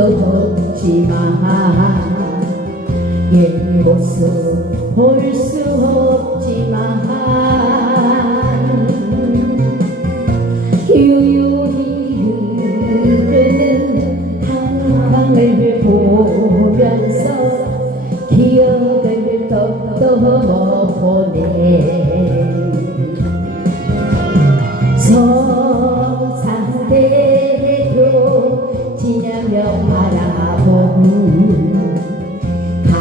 없지만 옛 모습 볼 수 없지만 유유히 흐르는 한강을 보면서 기억을 떠떠 보네. 서산대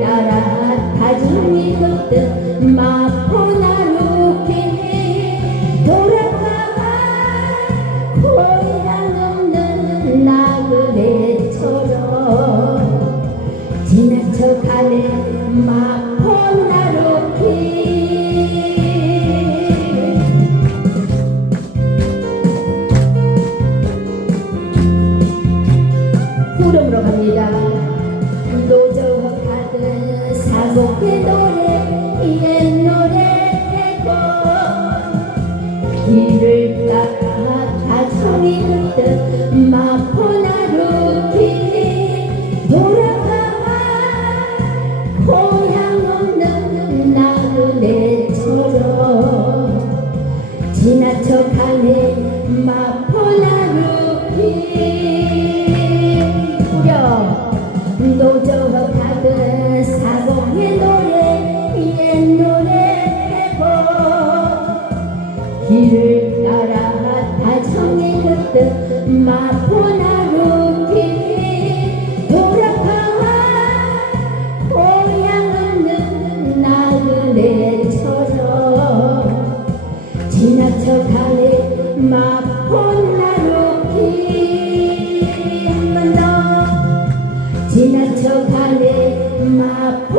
따라 다짐이 걷듯 마포 나루길 돌아가 고향 없는 나그네처럼 지나쳐가는 마포 나루길 후렴으로 갑니다. 사곡의 노래 옛 노래 되고 길을 따라 다정이 걷듯 마포나루 길 돌아가 고향 없는 나그네처럼 지나쳐 가네 마포나루 길 길을 따라 다정히 걷듯 마포나루 길 돌아가 고향 없는 나그네 처럼 지나쳐가네 마포나루 길한 번 더. 지나쳐가네 마포